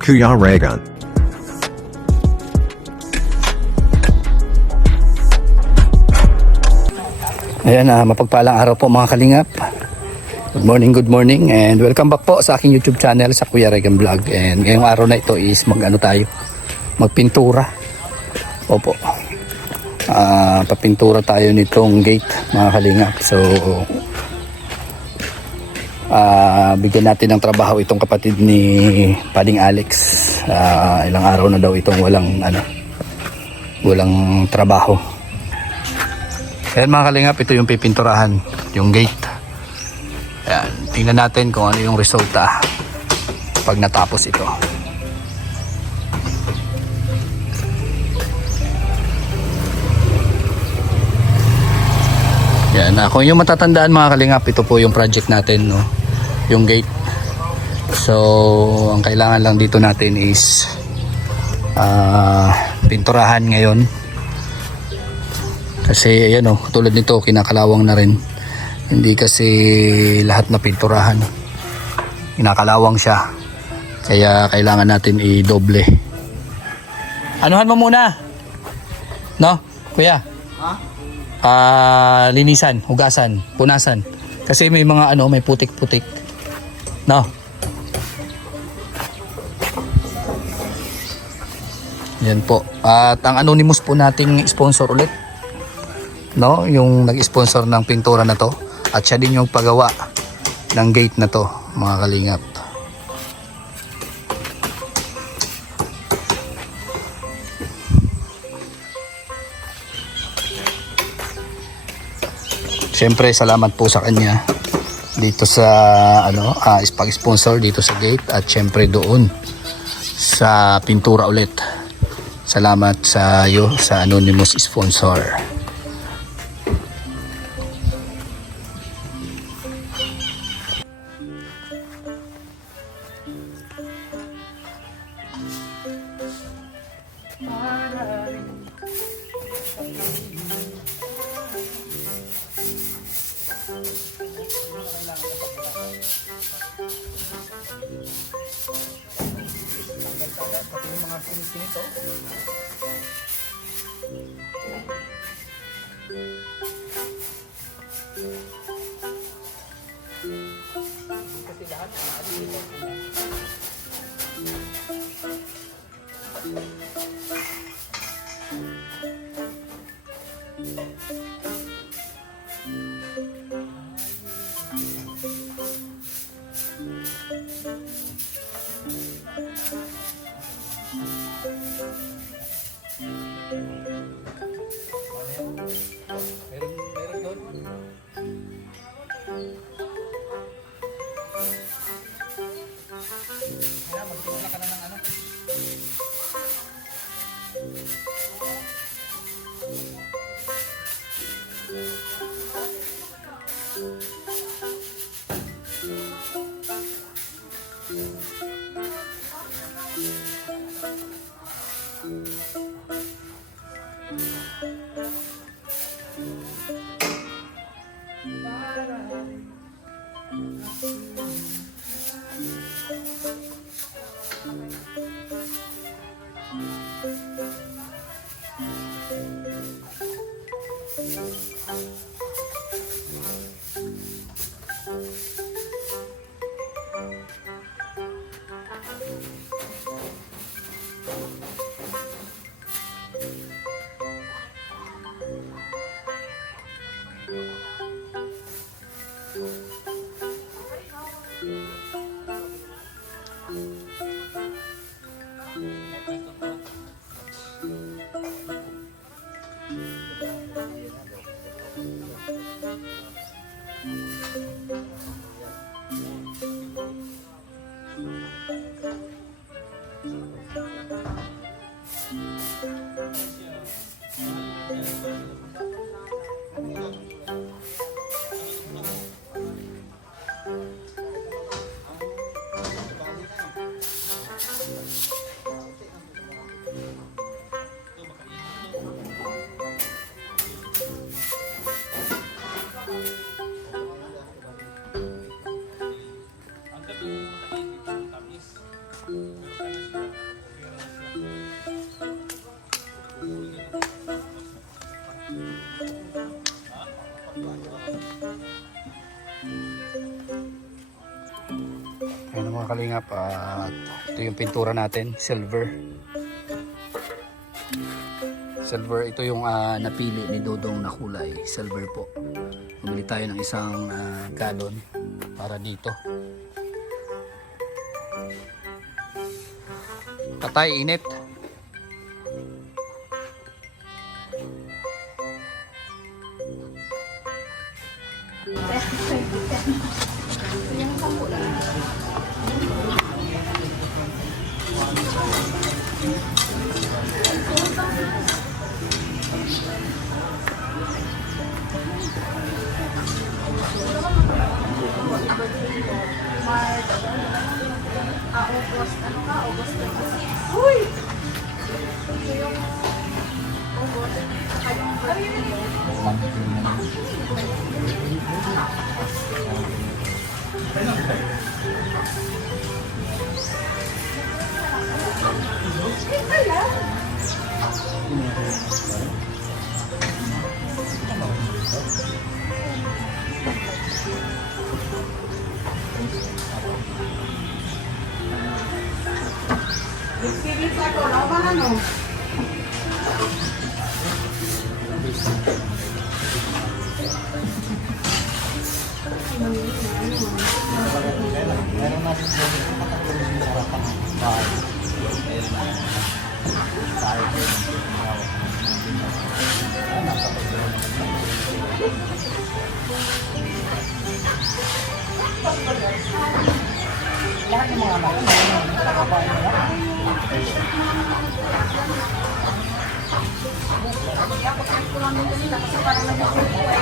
Kuya Regan. Ayan, mapagpalang araw po mga kalingap. Good morning and welcome back po sa aking YouTube channel sa Kuya Regan Vlog. And ngayong araw na ito is magpintura. Opo. Papintura tayo nitong gate mga kalingap. So bigyan natin ng trabaho itong kapatid ni Pading Alex. Ilang araw na daw itong walang trabaho. Ayan mga kalingap, ito yung pipinturahan, yung gate. Ayan, tingnan natin kung ano yung resulta pag natapos ito. Ayan, kung yung matatandaan mga kalingap, ito po yung project natin, no? Yung gate. So, ang kailangan lang dito natin is pinturahan ngayon. Kasi ayan tulad nito kinakalawang na rin. Hindi kasi lahat na pinturahan. Kinakalawang siya. Kaya kailangan natin i-doble. Anuhan mo muna. No, kuya? Linisan, hugasan, punasan. Kasi may mga may putik-putik. No. Yan po. At ang anonymous po nating sponsor ulit, no, yung nag-sponsor ng pintura na to, at siya din yung pagawa ng gate na to mga kalingap. Siyempre salamat po sa kanya dito sa pag-sponsor dito sa gate, at siyempre doon sa pintura ulit. Salamat sa iyo sa anonymous sponsor. kalingap, ito yung pintura natin, silver. Silver, ito yung napili ni Dodong na kulay, silver po. Bumili tayo ng isang galon para dito. Patay, init. August, ano ka? August 26. Uy! Ito yung August. Saka yung birthday. Experience ako, laban ano? Meron natin dito makatulong sa harapan ng bahay. Lahat ng mga anak nakakabain na lang. Hindi ako lang nito nila kasi parang nag-buhay.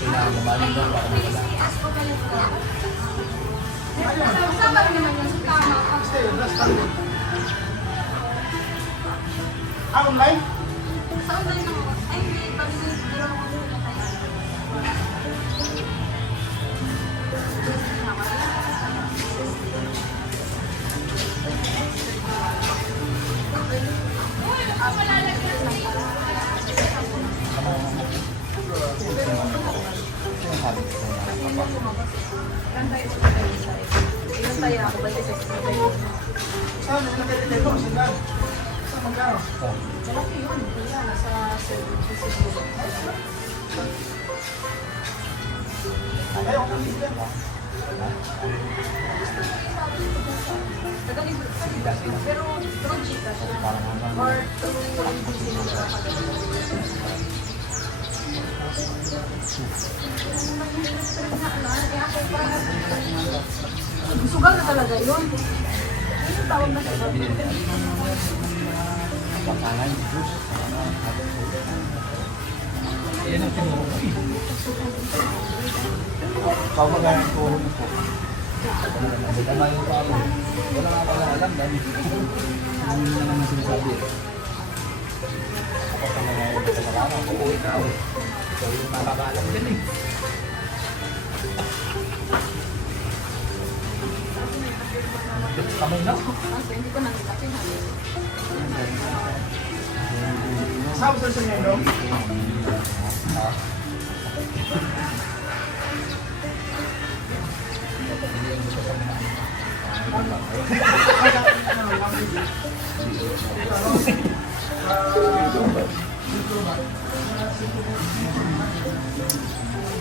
Kinakabaling daw para wala. Saan ba naman yung kama? Online? Saan ba yung ay hindi, pag-ibig ako ilan tayo ako ba ito sa Saan? Nagkakita ito? Saan? Saan magkano? malaki yun, kaya nasa 70 Ayaw ko nito ba? pero through Gcash or through NBC nila sugal na talaga yun. Ano tawag na sila? Bakangan, juice. Yan ang tinuro ko eh. Pamagayan ko po. Tama yung pamo. Wala nga pala alam dahil hindi na naman sinasabi. Ako sa mga kasalanan ko, ikaw. Ikaw yung makakaalam din eh. Kamay na? Kasi hindi ko nakita pinali. Saan sa inyo, no?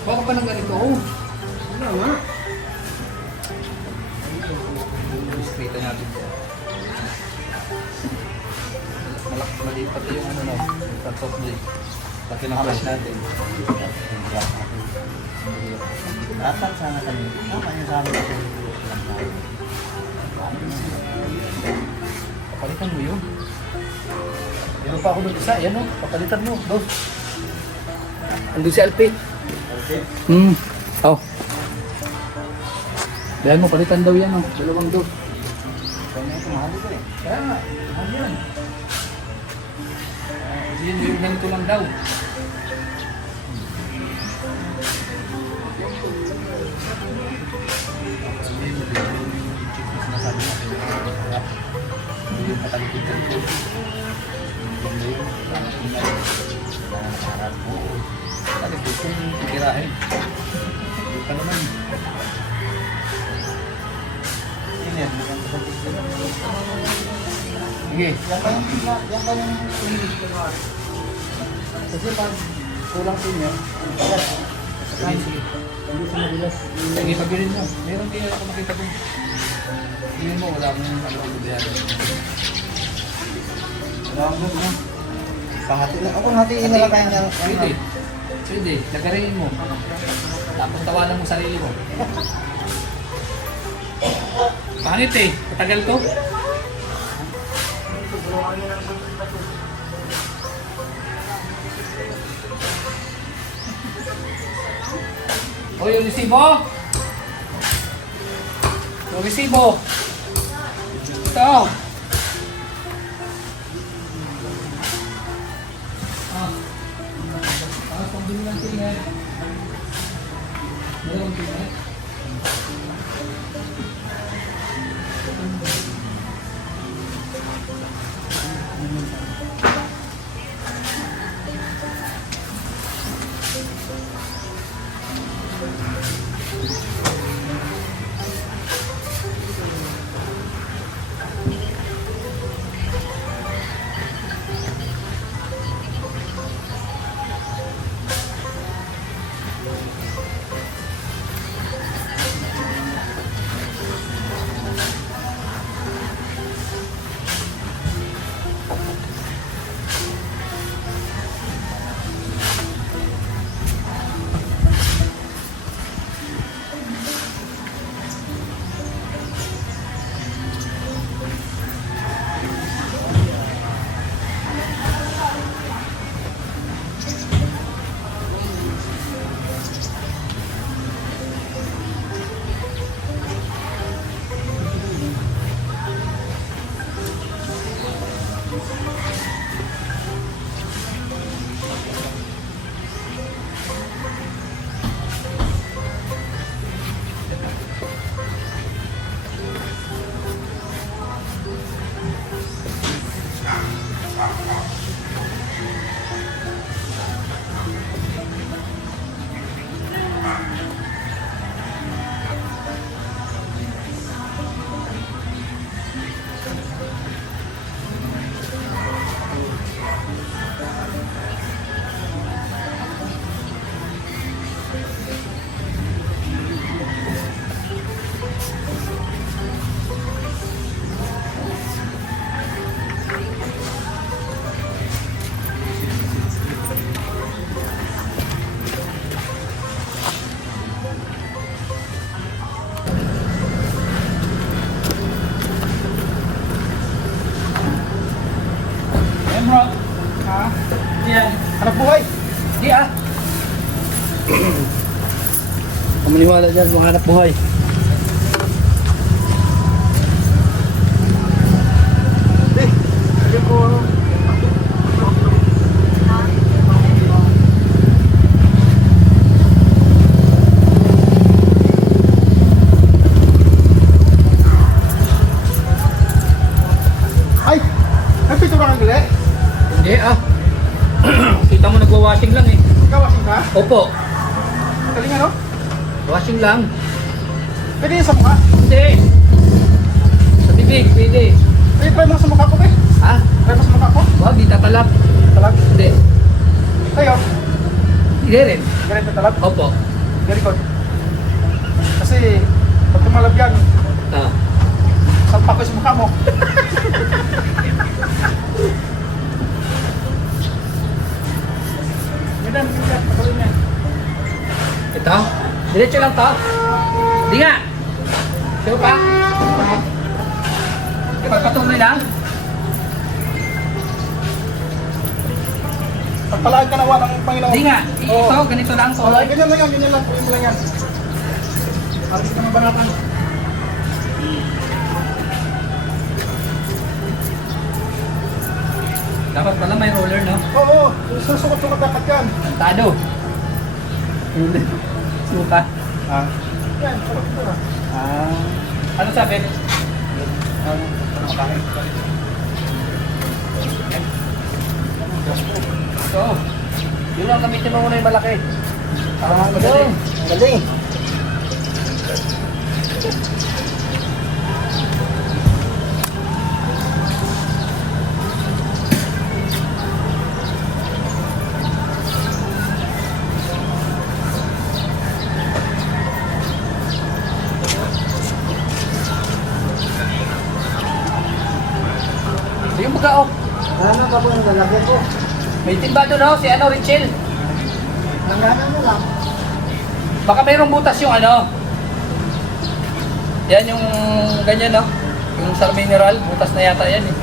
Baka pa ng ganito. Wala nga. Biskrita natin. Maliit pati yung ano no, yung top blade. Pati na-flash natin. Dapat sana kami. Kanya sabi ko lang tayo. Papalitan mo yun. Meron pa ako doon isa. Yan o. Papalitan mo. Dos. Andun si Alpi. Alpi? Oh. Dahil mo, palitan daw yan o. Dalawang dos. Kaya na ito, mahal ito eh. Kaya nga, mahal yan. Yung ganito lang daw. Sinasabi mo, hindi yung katalikitan mo. Hindi yung nakaharap mo. Kasi gusto yung titirahin. Hindi pa naman. Sige. Yan pa yung English ko na. Kasi pag kulang din yan. Sige, sige. Hindi sa mabilas. Sige, pagbilin mo. Meron din ako makita ko. Bilin mo, wala akong ano ang bibiyan. Wala akong ano. Pangati na. Ako hatiin na lang tayo ng... Pwede. Pwede. Lagarin mo. Tapos tawanan mo sarili mo. Pangit eh. Matagal to. O yung resibo? Yung resibo? Ito. Pambili ng tingin. Meron tingin. Bro. Ha? Yan. Hanap buhay! Di ah. Pamaniwala dyan, mga hanap buhay. Sige po. Ay! Nagpintura kang gali? Hindi ah. Kita mo nagwa-washing lang eh. Ikaw asing ka? Opo. Galing ano? Washing lang. Pwede yun sa mukha? Hindi. Sa bibig, pwede. Pwede try mo sa mukha ko ba? Ha? Try mo sa mukha ko? Wag, di tatalap. Talag? Hindi. Tayo? Hindi rin. Ganito talag? Opo. Very good. Kasi pag tumalab yan, Ah. salpa ko sa mukha mo. Ganyan, ganyan. Patuloy na yan. Ito? Diretso lang to? Di nga. Sure pa? Ipagpatuloy lang? Pagpalaan ka nawa ng Panginoon. Di nga. Oo. Ito, ganito lang. Oh, Tuloy. ganyan lang yan, ganyan lang. Ganyan lang yan. Para di ka mabanatan. Dapat pala may roller, no? Oo, susukot-sukot dapat yan. Tado. Suka. Ah. Yan, sukot-sukot na. Ah. Ano sabi? Ito. Yun lang, gamitin mo muna yung malaki. Ah, galing. Galing. buga oh. Ano pa po yung lalagyan ko? May timba doon oh, si ano, Richel. Langganan mo lang. Baka mayroong butas yung ano. Yan yung ganyan no. Yung Star Mineral, butas na yata yan eh.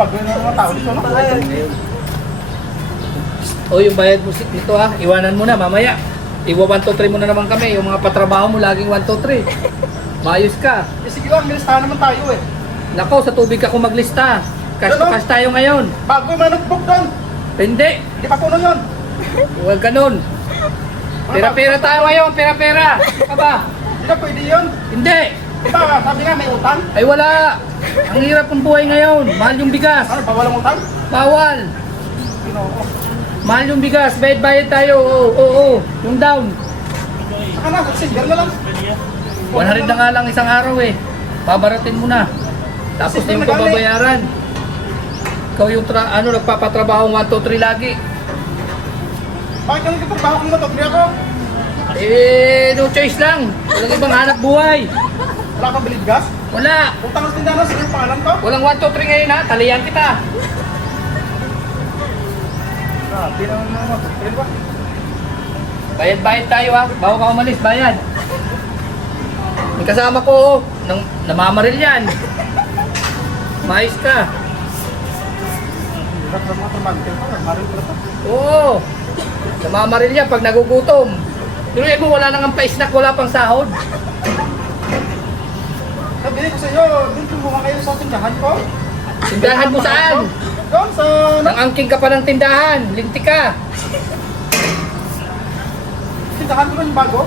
Pag na mga tao dito, no? O yung bayad mo nito ha, iwanan mo na mamaya. Iwa 1, 2, 3 mo na naman kami. Yung mga patrabaho mo laging 1, 2, 3. Maayos ka. Eh, sige lang, milistahan naman tayo eh. Nako, sa tubig ako maglista. Cash to Ano? cash tayo ngayon. Bago yung mga notebook doon. Hindi. Hindi pa puno yun. Huwag ganun. Pera-pera tayo ngayon, pera-pera. Ka ba? Hindi na pwede yun. Hindi. Diba, sabi nga may utang. Ay wala. Ang hirap ng buhay ngayon. Mahal yung bigas. Ano, bawal ang utang? Bawal. Ginoo. Mahal yung bigas. Bayad tayo. Oo. Yung down. Saka na, silver na lang. 100 na nga lang isang araw eh. Pabaratin mo na. Tapos na yung pababayaran. Ikaw yung nagpapatrabaho 1, 2, 3 lagi. Bakit yung nagtatrabaho kung matotri ako? Eh, no choice lang. Walang ibang hanap buhay. Wala kang bilid gas? Wala. Utang ang tindahan, sige yung pangalan ko. Walang 1, 2, 3 ngayon ha. Talian kita. Di naman mga matotri ba? Bayad tayo ha. Bago ka umalis, bayad. May kasama ko oh. Namamaril yan. Mais ka. Hirap na mga trabaho ko, maril ko na to. Oo. Namamaril yan pag nagugutom. Pero mo wala nang pa-snack, wala pang sahod. Sabi ko sa iyo, doon kumuha kayo sa tindahan ko. Tindahan mo saan? Doon sa... Nangangking ka pa ng tindahan. Linti ka. Tindahan ko yung bago.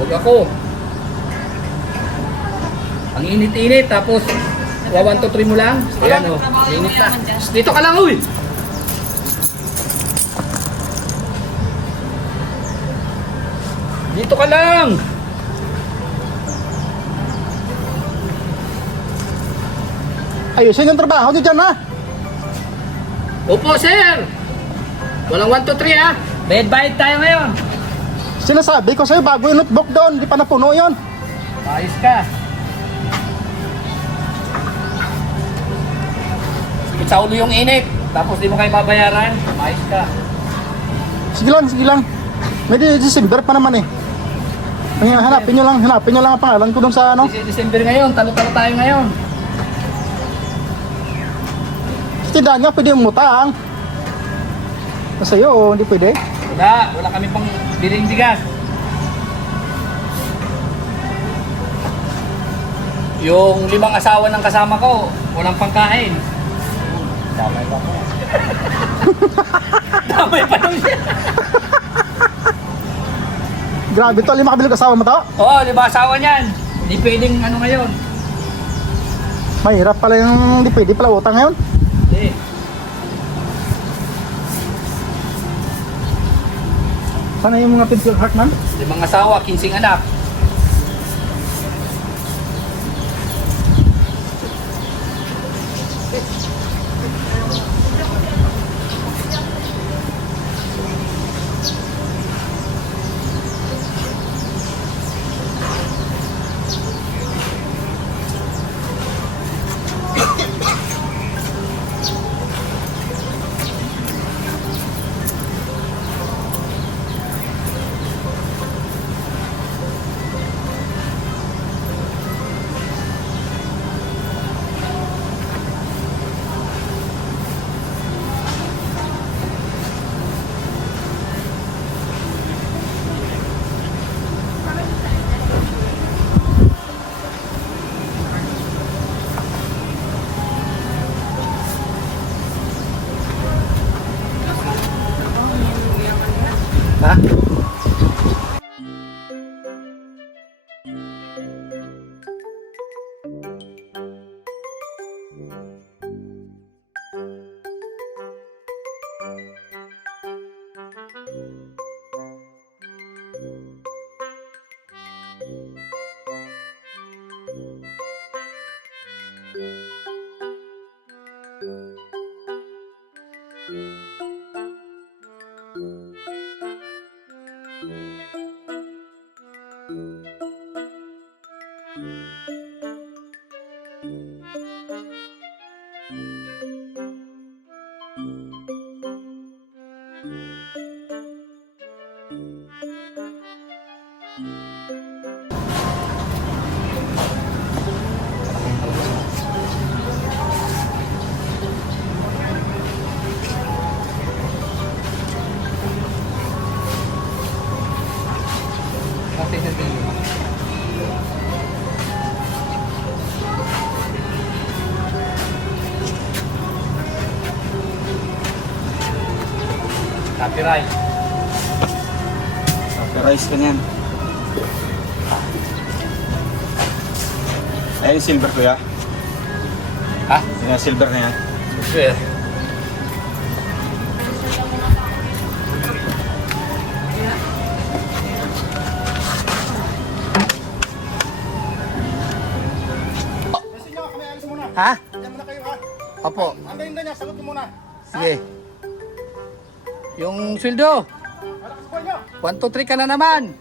Huwag ako. Ang init-init tapos 1, 2, 3 mo lang. Ayan o. Init na. Dito ka lang uy. Dito ka lang. Ayusin yung trabaho nyo dyan ha. Opo sir. Walang 1, 2, 3 ha. Bayad tayo ngayon. Sinasabi ko sa'yo, bago yung notebook doon, di pa napuno yun. Ayos ka. Sikit sa ulo yung init. Tapos di mo kayo babayaran. Ayos ka. Sige lang. May December pa naman eh. Hanapin nyo lang ang pangalan ko doon sa ano. December ngayon. Talo-talo tayo ngayon. Sa tindahan nga, pwede yung mutang. Sa'yo, hindi pwede. Wala kami pang biling bigas. Yung 5 asawa ng kasama ko, walang pangkain. Damay pa po. Damay pa nung siya. Grabe to, 5 kabilang kasama mo to. Oo, 5 asawa niyan. Hindi pwedeng ano ngayon. Mahirap pala yung hindi pwede pala utang ngayon. Hindi. Sana yung mga pencil heart man? 5 asawa, 15 anak. Ha? Kasi sa tingin. Copyright. Rice ka niyan. Ayun yung silver kuya. Ha? Yung silver na yan. Sure. Kasi nyo, kami alis muna. Ha? Diyan muna kayo ha. Opo. Ang ganda niya, sagot mo muna. Sige. Yung sweldo. Para sa buhay nyo. 1, 2, 3 ka na naman.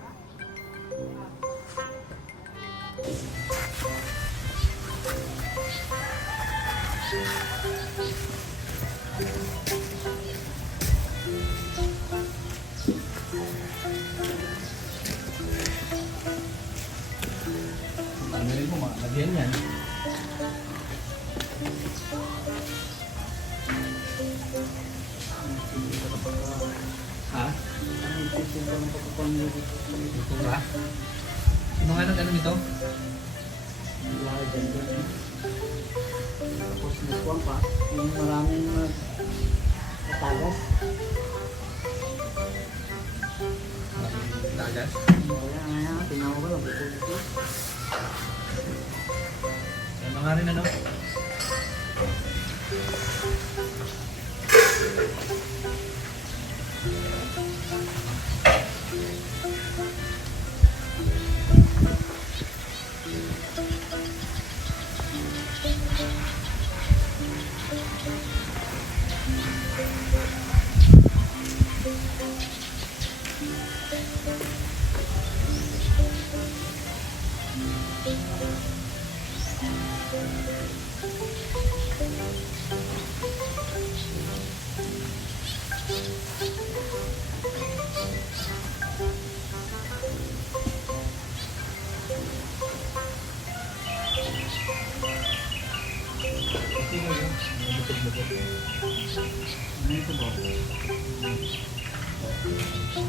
Tanggalin mo, lagyan yan. Ha? Ito ba? Sino nga nag-ano nito? Tapos nagkuhan pa, yung maraming natagas. Tagas? Kaya nga, tinawag ko lang. Ano nga rin ano?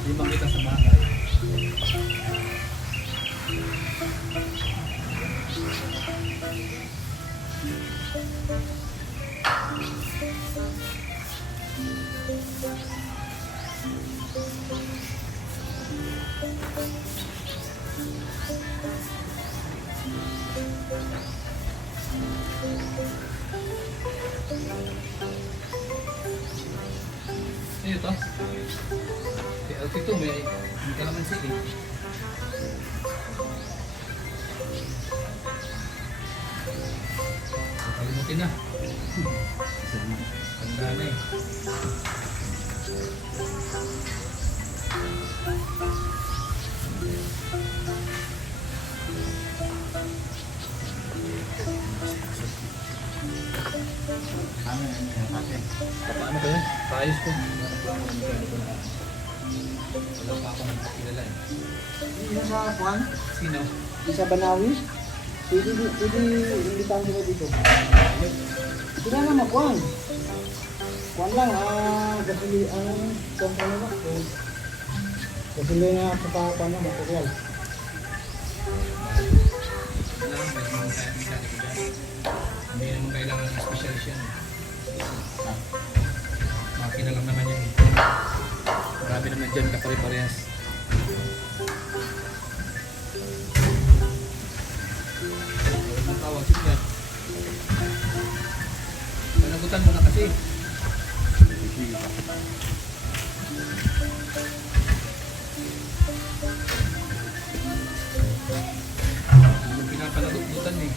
Limang kita sa bahay. Sino to? Ito may kalamansi eh. Kalimutin na. Tanda na eh. Paano ba yun? Paayos ko. Wala pa ako nagkakilala eh. Hindi sa kuhan, Sino? hindi sa Banawi. Pwede imbitahan sila dito. Sila na magkuhan. Kuhan lang, gasoli, kuhan pa naman. Gasoli nga sa kuhan na, material. Wala lang, may mga mechanic ko dyan. Hindi naman kailangan ng specialist yan. Makina lang naman yan. Marami naman dyan kapare-parehas. Ang tawag siya. Panagutan mo na kasi. Yung pinapanagutan eh.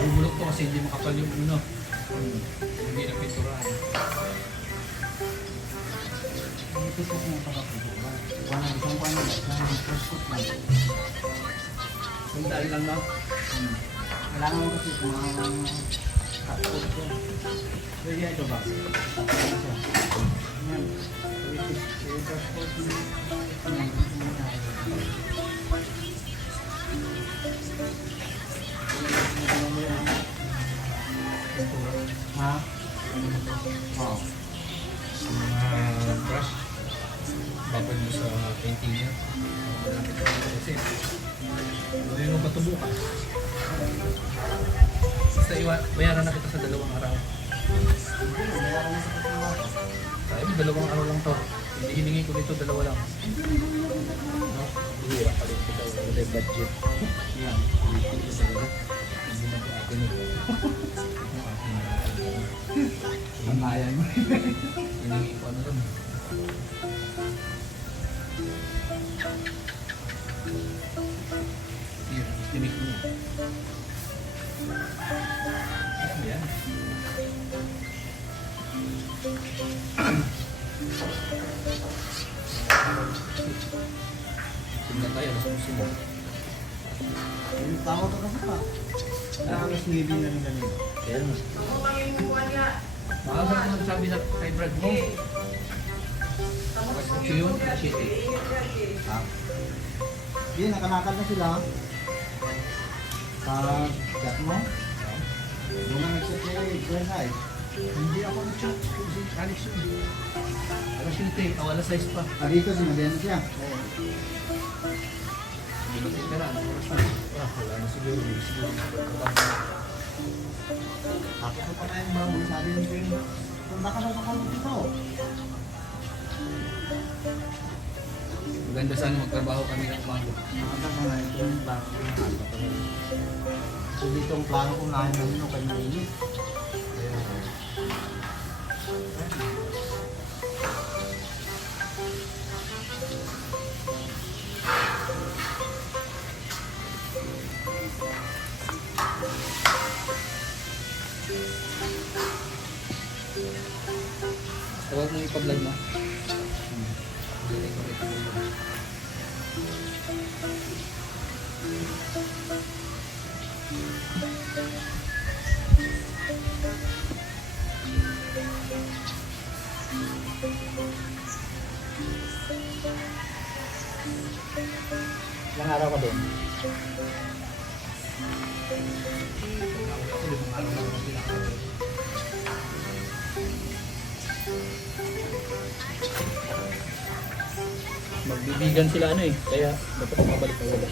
Bubulok to kasi hindi makapal yung uno. Hindi na pinturahan. Ito po kung pagkakapagod. Wala isang buwan na lang. First coat lang. Sandali lang na. Kailangan mo kasi kung kakot ko. Pwede ito ba? Yan. First coat lang. Ha? Oo. Mga brush. Babad mo sa painting niya. Malapit ka kasi. Ano yung patubukan? Basta bayaran na kita sa 2 araw. Sabi mo 2 araw lang to. Hindi hiningi ko dito 2 lang. No? Hirap pa rin kita. Wala yung budget. Yan. Hindi na ko akin ito. Ang bayan mo. Hiningi ko ano rin. Here, estimate mo. Ayan, yan. Tingnan tayo, mas gusto mo. Yung tao ka kasi pa. Alas 9 na rin ganito. Ayan. Ako lang yung kuha niya. Baka ka naman sabi sa kay Brad mo. Tapos Kasi yun, shit eh. Ha? Hindi, nakanakal na sila. Sa chat mo? Yung nga nag-chat niya guys. Hindi ako nag-chat. Si Alex yun. Alas 7, alas 6 pa. Dito, sinabihan na siya. Hindi ba siya pera? Ano oras na? Wala na siguro. Siguro magkatrabaho. Ako pa na yung mga sabi ng film. Kung baka na ako dito. Maganda sana magtrabaho kami ng umaga. Makata ko na ito yung plano ko na alba pa rin. So dito ang plano ko na yung nino kay mainit. Tawag mo ipa-vlog mo. Ilang araw ka doon? Magbibigan sila ano eh, kaya dapat mabalik na wala.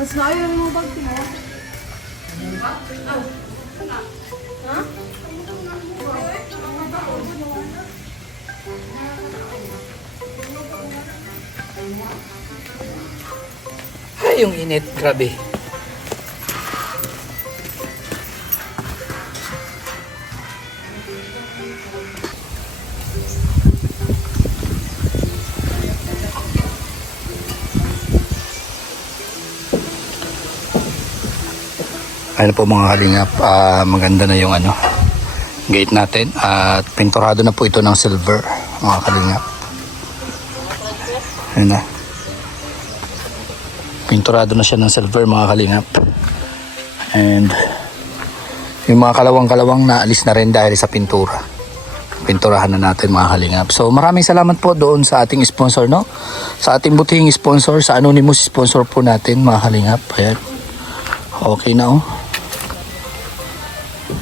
Mas kaya mo bag mo? Ha? Ay, yung init, grabe. Ayun po mga kalingap, maganda na yung ano, gate natin at pinturado na po ito ng silver mga kalingap. Ayun na. Pinturado na siya ng silver mga kalingap. And yung mga kalawang-kalawang naalis na rin dahil sa pintura. Pinturahan na natin mga kalingap. So maraming salamat po doon sa ating sponsor, no? Sa ating butihing sponsor, sa anonymous sponsor po natin mga kalingap. Ayan. Okay na oh.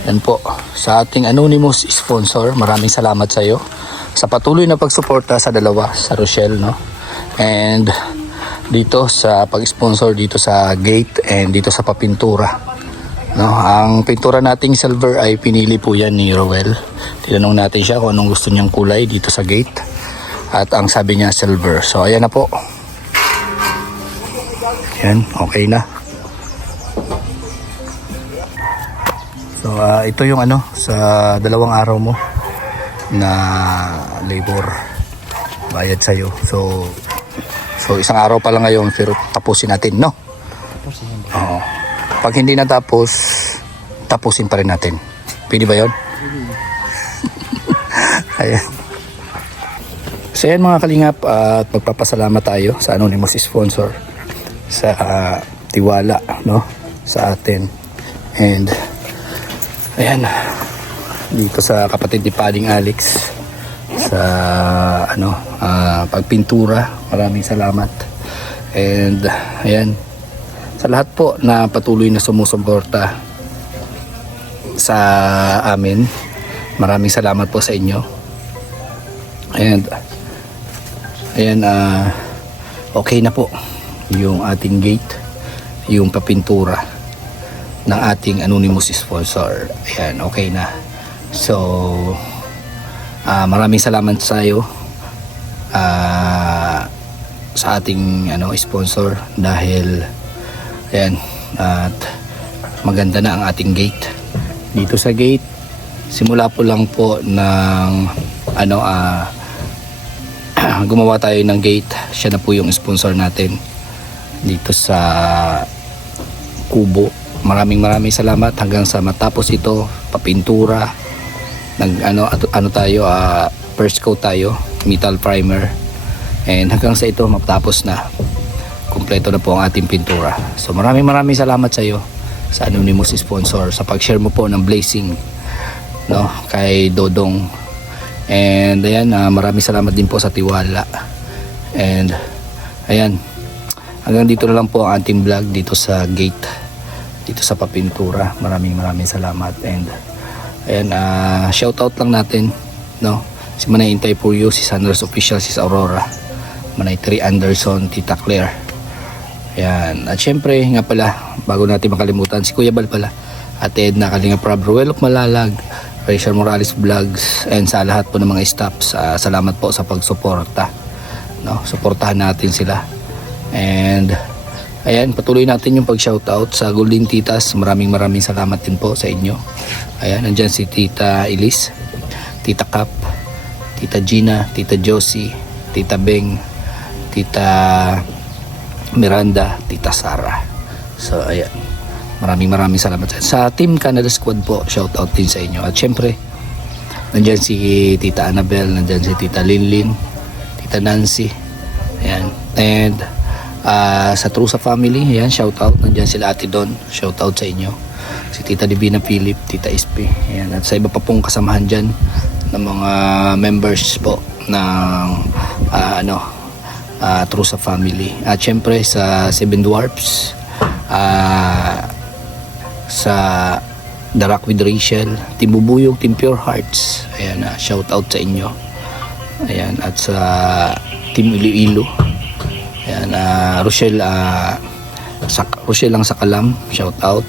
Yan po, sa ating anonymous sponsor, maraming salamat sa iyo sa patuloy na pagsuporta sa dalawa, sa Rochelle, no? And dito sa pag-sponsor dito sa gate and dito sa papintura, no? Ang pintura nating silver ay pinili po yan ni Rowell. Tinanong natin siya kung anong gusto niyang kulay dito sa gate at ang sabi niya silver. So ayan na po. Yan, okay na. So ito yung ano sa 2 araw mo na labor bayad sa iyo. So 1 araw pa lang ngayon pero tapusin natin, no? Oo. Pag hindi natapos, tapusin pa rin natin. Pwede ba 'yon? Ayan. So yan mga kalingap, at magpapasalamat tayo sa anonymous sponsor sa tiwala, no, sa atin. And ayan, dito sa kapatid ni Paring Alex sa ano, pagpintura, maraming salamat. And ayan, sa lahat po na patuloy na sumusuporta sa amin, maraming salamat po sa inyo. And ayan, okay na po yung ating gate, yung papintura ng ating anonymous sponsor. Ayan, okay na. So maraming salamat sa iyo sa ating ano, sponsor dahil ayan, at maganda na ang ating gate. Dito sa gate, simula po lang po ng ano, gumawa tayo ng gate. Siya na po yung sponsor natin dito sa kubo. Maraming salamat hanggang sa matapos ito, papintura, ano tayo, first coat tayo, metal primer, and hanggang sa ito matapos na, kumpleto na po ang ating pintura. So maraming salamat sa iyo sa anonymous sponsor sa pag-share mo po ng blessing, no, kay Dodong. And ayan, maraming salamat din po sa tiwala. And ayan, hanggang dito na lang po ang ating vlog dito sa gate, dito sa papintura. Maraming salamat. And ayan, shout out lang natin, no, si Manay Intay for You, si Sanders Official, si Aurora, Manay Terry Anderson, Tita Claire. Ayan, at syempre nga pala, bago natin makalimutan, si Kuya Bal pala, at Edna Kalinga Prab, Ruelok Malalag, Rachel Morales Vlogs, and sa lahat po ng mga staffs, salamat po sa pagsuporta, no, suportahan natin sila. And ayan, patuloy natin yung pag-shoutout sa Golden Titas. Maraming salamat din po sa inyo. Ayan, nandyan si Tita Elise, Tita Cap, Tita Gina, Tita Josie, Tita Beng, Tita Miranda, Tita Sara. So ayan, maraming salamat sa Team Canada Squad po. Shoutout din sa inyo. At syempre, nandyan si Tita Annabel, nandyan si Tita Linlin, Tita Nancy. Ayan, and sa Trusa family, ayan, shout out, nandiyan sila Ate Don, shout out sa inyo, si Tita Divina Philip, Tita Ispi, ayan, at sa iba pa pong kasamahan dyan ng mga members po ng Trusa family. At syempre sa Seven Dwarfs, sa The Rock with Rachel, Team Bubuyog, Team Pure Hearts, ayan, shout out sa inyo. Ayan, at sa Team Iloilo, ayan, Rochelle, Rochelle lang sa Kalam, shout out.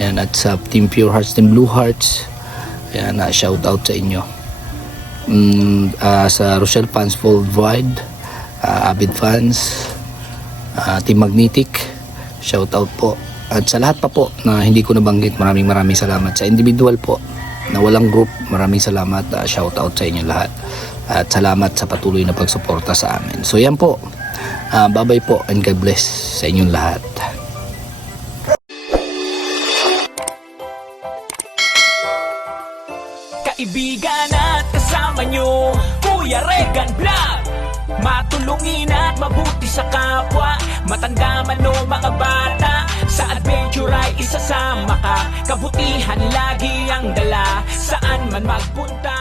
Ayan, at sa Team Pure Hearts, Team Blue Hearts, ayan, shout out sa inyo. Sa Rochelle fans worldwide, Avid fans, Team Magnetic, shout out po. At sa lahat pa po na hindi ko nabanggit, maraming salamat. Sa individual po na walang group, maraming salamat. Shout out sa inyo lahat. At salamat sa patuloy na pagsuporta sa amin. So yan po. Bye-bye po and God bless sa inyong lahat. Kaibigan at kasama nyo, Kuya Regan Vlog. Matulungin at mabuti sa kapwa, matanda man o mga bata. Sa adventure ay isasama ka, kabutihan lagi ang dala. Saan man magpunta